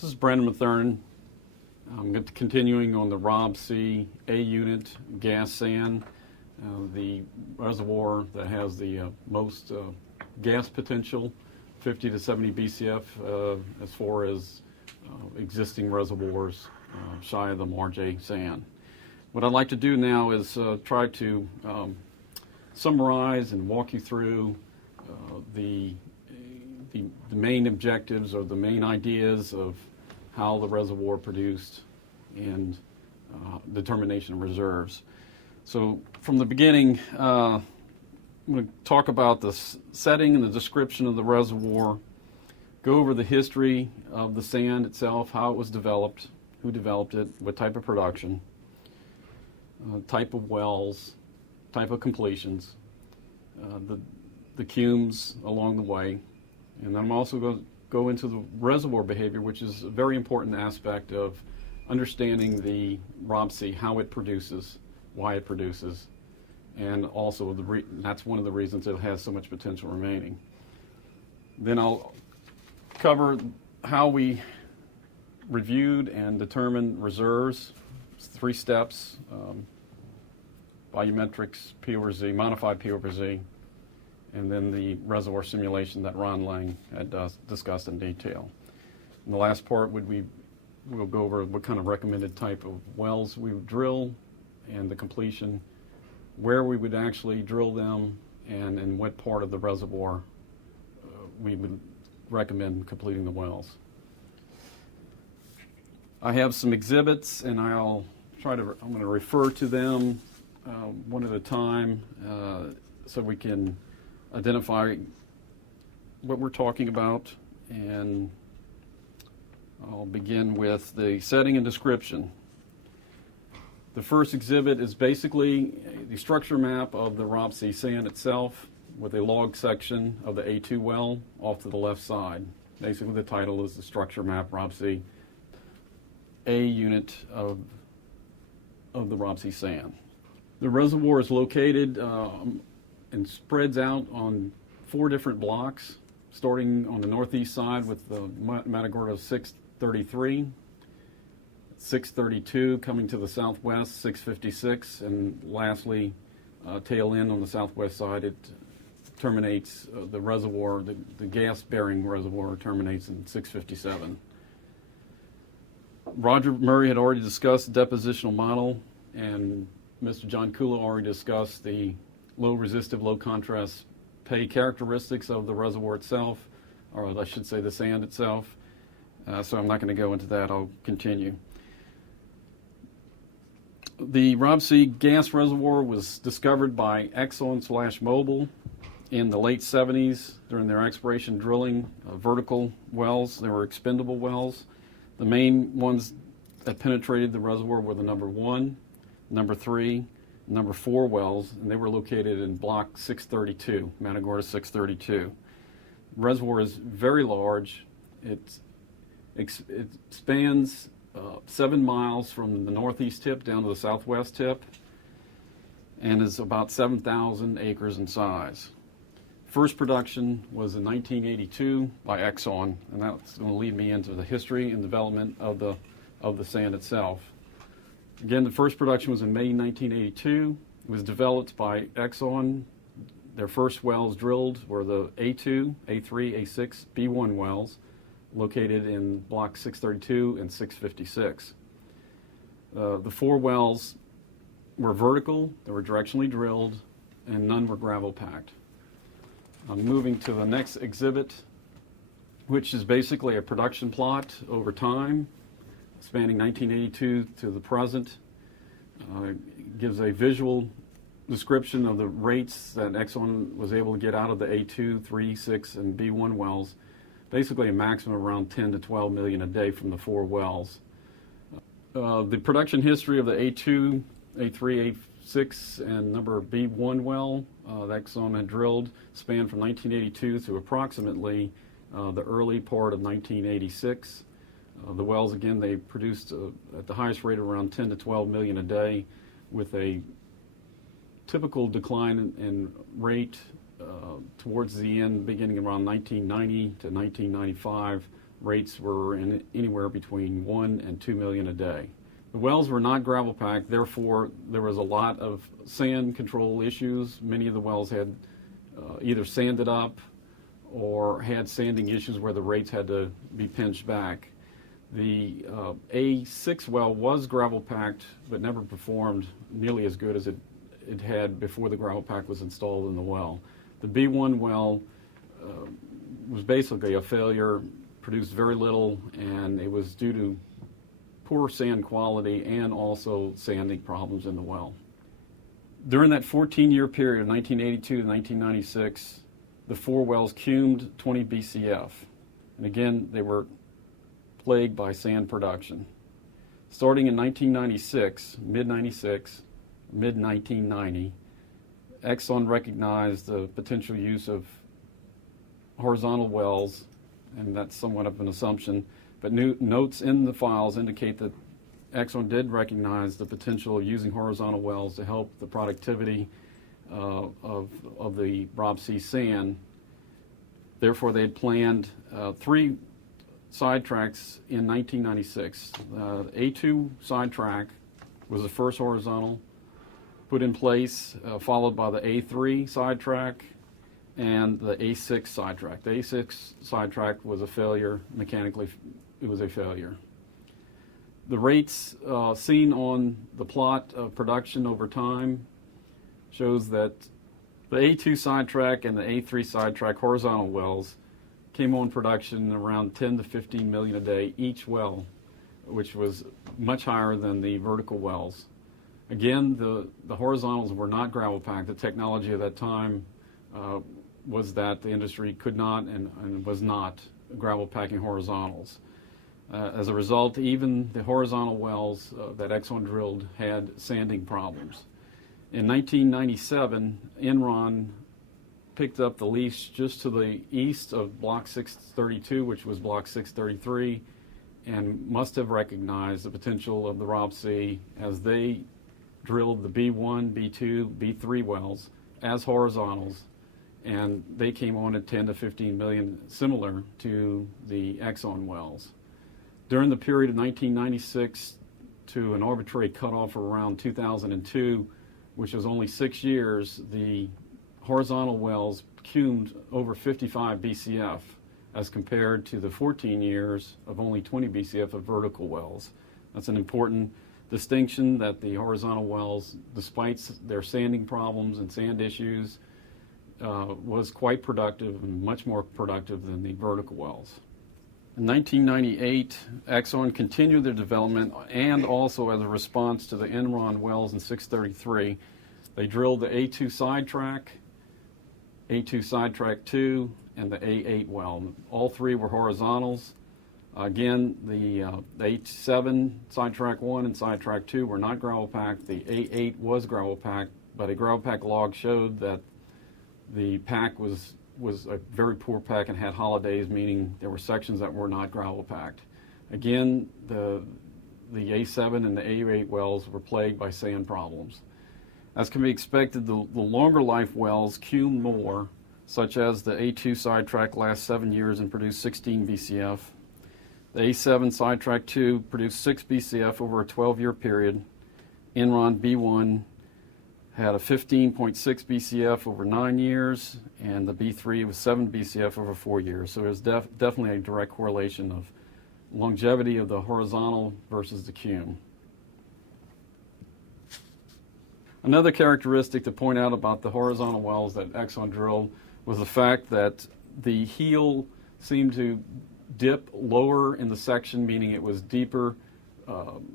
This is Brandon Matherne. I'm continuing on the Rob C A unit gas sand, the reservoir that has the most gas potential, 50 to 70 BCF as far as existing reservoirs shy of the Marj sand. What I'd like to do now is try to summarize and walk you through the main objectives or the main ideas of how the reservoir produced and determination of reserves. So from the beginning, I'm going to talk about the setting and the description of the reservoir, go over the history of the sand itself, how it was developed, who developed it, what type of production, type of wells, type of completions, the cumes along the way, and then I'm also going to go into the reservoir behavior, which is a very important aspect of understanding the Rob C, how it produces, why it produces, and also that's one of the reasons it has so much potential remaining. Then I'll cover how we reviewed and determined reserves. It's 3 steps: volumetrics, P over Z, modified P over Z, and then the reservoir simulation that Ron Lang had discussed in detail. And the last part we'll go over what kind of recommended type of wells we would drill and the completion, where we would actually drill them, and in what part of the reservoir we would recommend completing the wells. I have some exhibits, and I'm going to refer to them one at a time so we can identify what we're talking about, and I'll begin with the setting and description. The first exhibit is basically the structure map of the Rob C sand itself with a log section of the A2 well off to the left side. Basically the title is the structure map Rob C A unit of the Rob C sand. The reservoir is located and spreads out on 4 different blocks, starting on the northeast side with the Matagorda 633, 632 coming to the southwest, 656, and lastly, tail end on the southwest side, it terminates the reservoir, the gas-bearing reservoir terminates in 657. Roger Murray had already discussed the depositional model, and Mr. John Kula already discussed the low resistive, low contrast pay characteristics of the reservoir itself, or I should say the sand itself. So I'm not going to go into that. I'll continue. The Rob C gas reservoir was discovered by Exxon/Mobil in the late 70s during their exploration drilling vertical wells. They were expendable wells. The main ones that penetrated the reservoir were the number 1, number 3, number 4 wells, and they were located in block 632, Matagorda 632. The reservoir is very large. It spans 7 miles from the northeast tip down to the southwest tip and is about 7,000 acres in size. First production was in 1982 by Exxon, and that's going to lead me into the history and development of the sand itself. Again, the first production was in May 1982. It was developed by Exxon. Their first wells drilled were the A2, A3, A6, B1 wells located in block 632 and 656. The 4 wells were vertical, they were directionally drilled, and none were gravel packed. I'm moving to the next exhibit, which is basically a production plot over time, spanning 1982 to the present. It gives a visual description of the rates that Exxon was able to get out of the A2, 3, 6, and B1 wells, basically a maximum of around 10 to 12 million a day from the 4 wells. The production history of the A2, A3, A6, and number B1 well that Exxon had drilled spanned from 1982 to approximately the early part of 1986. The wells, again, they produced at the highest rate of around 10 to 12 million a day, with a typical decline in rate towards the end, beginning around 1990 to 1995, rates were anywhere between 1 and 2 million a day. The wells were not gravel packed, therefore there was a lot of sand control issues. Many of the wells had either sanded up or had sanding issues where the rates had to be pinched back. The A6 well was gravel packed, but never performed nearly as good as it had before the gravel pack was installed in the well. The B1 well was basically a failure, produced very little, and it was due to poor sand quality and also sanding problems in the well. During that 14-year period, 1982 to 1996, the 4 wells cumed 20 BCF. And again, they were plagued by sand production. Starting in 1996, mid-1990, Exxon recognized the potential use of horizontal wells, and that's somewhat of an assumption, but notes in the files indicate that Exxon did recognize the potential of using horizontal wells to help the productivity of the Rob C sand. Therefore, they had planned 3 sidetracks in 1996. A2 sidetrack was the first horizontal put in place, followed by the A3 sidetrack and the A6 sidetrack. The A6 sidetrack was a failure. Mechanically, it was a failure. The rates seen on the plot of production over time shows that the A2 sidetrack and the A3 sidetrack horizontal wells came on production around 10 to 15 million a day each well, which was much higher than the vertical wells. Again, the horizontals were not gravel packed. The technology of that time was that the industry could not and was not gravel packing horizontals. As a result, even the horizontal wells that Exxon drilled had sanding problems. In 1997, Enron picked up the lease just to the east of Block 632, which was Block 633, and must have recognized the potential of the Rob C as they drilled the B1, B2, B3 wells as horizontals, and they came on at 10 to 15 million, similar to the Exxon wells. During the period of 1996 to an arbitrary cutoff around 2002, which was only 6 years, the horizontal wells cumed over 55 BCF as compared to the 14 years of only 20 BCF of vertical wells. That's an important distinction, that the horizontal wells, despite their sanding problems and sand issues, was quite productive and much more productive than the vertical wells. In 1998, Exxon continued their development, and also as a response to the Enron wells in 633, they drilled the A2 sidetrack, A2 sidetrack 2, and the A8 well. All 3 were horizontals. Again, the A7 sidetrack 1 and sidetrack 2 were not gravel packed. The A8 was gravel packed, but a gravel pack log showed that the pack was a very poor pack and had holidays, meaning there were sections that were not gravel packed. Again, the A7 and the A8 wells were plagued by sand problems. As can be expected, the longer life wells cume more, such as the A2 sidetrack lasts 7 years and produced 16 BCF. The A7 sidetrack 2 produced 6 BCF over a 12-year period. Enron B1 had a 15.6 BCF over 9 years, and the B3 was 7 BCF over 4 years. So there's definitely a direct correlation of longevity of the horizontal versus the cume. Another characteristic to point out about the horizontal wells that Exxon drilled was the fact that the heel seemed to dip lower in the section, meaning it was deeper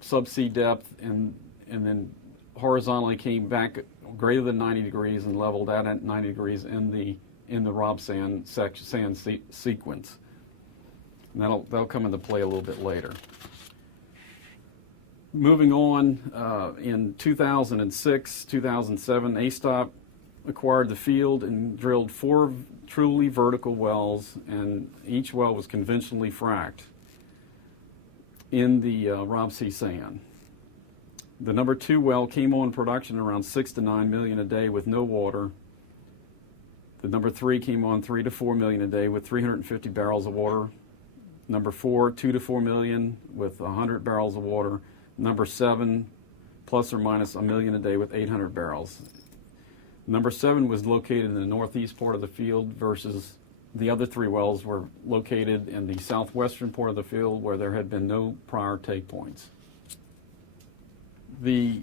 subsea depth, and then horizontally came back greater than 90 degrees and leveled out at 90 degrees in the Rob sand sequence. And that'll come into play a little bit later. Moving on, in 2006, 2007, ASTOP acquired the field and drilled 4 truly vertical wells, and each well was conventionally fracked in the Rob C sand. The number 2 well came on production around 6 to 9 million a day with no water. The number 3 came on 3 to 4 million a day with 350 barrels of water. Number 4, 2 to 4 million with 100 barrels of water. Number 7, plus or minus a million a day with 800 barrels. Number 7 was located in the northeast part of the field versus the other 3 wells were located in the southwestern part of the field where there had been no prior take points. The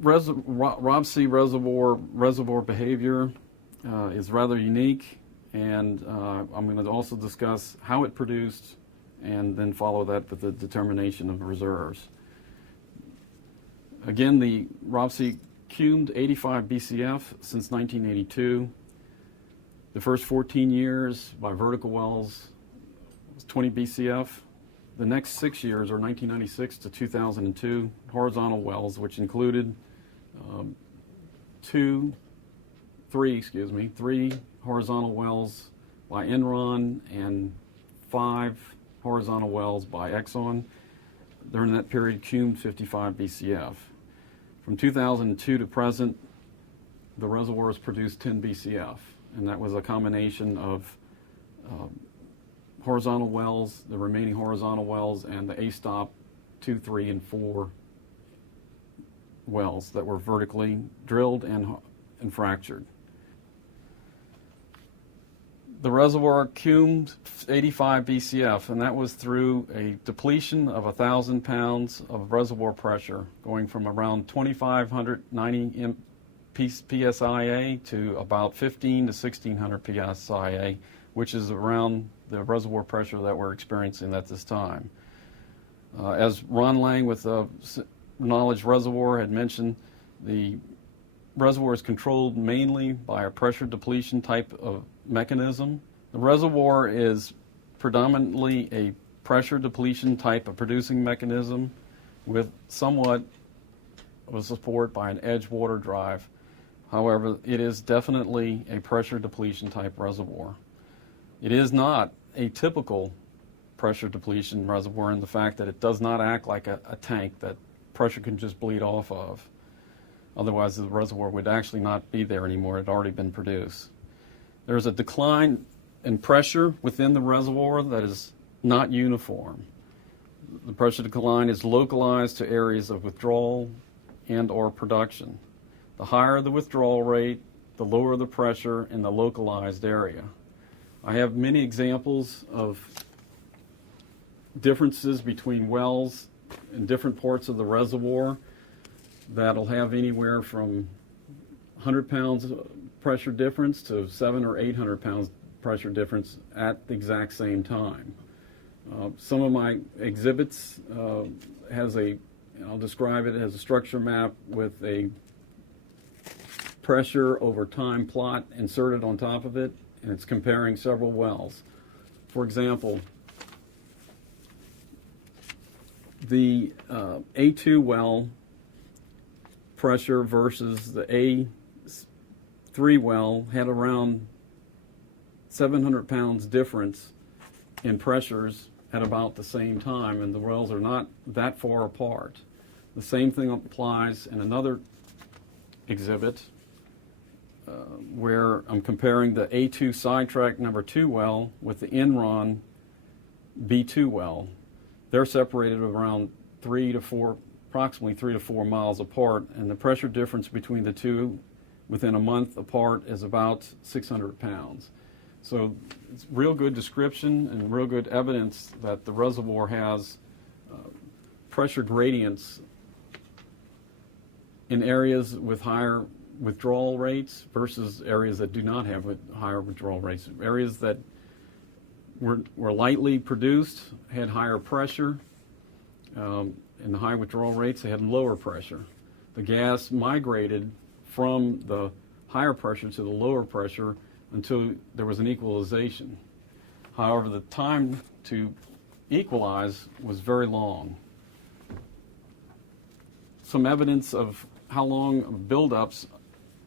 Rob C reservoir behavior is rather unique, and I'm going to also discuss how it produced and then follow that with the determination of reserves. Again, the Rob C cumed 85 BCF since 1982. The first 14 years by vertical wells was 20 BCF. The next 6 years, or 1996 to 2002, horizontal wells, which included three horizontal wells by Enron and 5 horizontal wells by Exxon. During that period, cumed 55 BCF. From 2002 to present, the reservoir has produced 10 BCF, and that was a combination of horizontal wells, the remaining horizontal wells, and the A-stop 2, 3, and 4 wells that were vertically drilled and fractured. The reservoir cumed 85 BCF, and that was through a depletion of 1,000 pounds of reservoir pressure, going from around 2,590 PSIA to about 15 to 1,600 PSIA, which is around the reservoir pressure that we're experiencing at this time. As Ron Lang with Knowledge Reservoir had mentioned, the reservoir is controlled mainly by a pressure depletion type of mechanism. The reservoir is predominantly a pressure depletion type of producing mechanism with somewhat of support by an edge water drive. However, it is definitely a pressure depletion type reservoir. It is not a typical pressure depletion reservoir in the fact that it does not act like a tank that pressure can just bleed off of. Otherwise, the reservoir would actually not be there anymore. It had already been produced. There's a decline in pressure within the reservoir that is not uniform. The pressure decline is localized to areas of withdrawal and or production. The higher the withdrawal rate, the lower the pressure in the localized area. I have many examples of differences between wells in different parts of the reservoir that'll have anywhere from 100 pounds pressure difference to 700 or 800 pounds pressure difference at the exact same time. Some of my exhibits I'll describe it as a structure map with a pressure over time plot inserted on top of it, and it's comparing several wells. For example, the A2 well pressure versus the A3 well had around 700 pounds difference in pressures at about the same time, and the wells are not that far apart. The same thing applies in another exhibit where I'm comparing the A2 sidetrack number 2 well with the Enron B2 well. They're separated around approximately 3 to 4 miles apart, and the pressure difference between the two within a month apart is about 600 pounds. So it's real good description and real good evidence that the reservoir has pressure gradients in areas with higher withdrawal rates versus areas that do not have higher withdrawal rates. Areas that were lightly produced had higher pressure, and the high withdrawal rates, they had lower pressure. The gas migrated from the higher pressure to the lower pressure until there was an equalization. However, the time to equalize was very long. Some evidence of how long buildups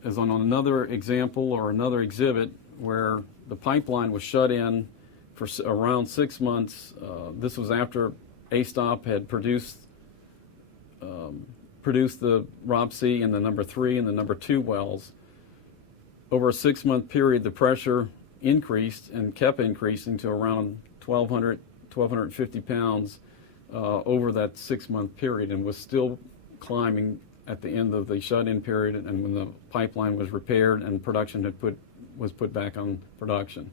is on another example or another exhibit where the pipeline was shut in for around 6 months. This was after A-Stop had produced the Rob C and the number 3 and the number 2 wells. Over a 6-month period, the pressure increased and kept increasing to around 1,200 1,250 pounds over that 6-month period, and was still climbing at the end of the shut-in period and when the pipeline was repaired and production was put back on production.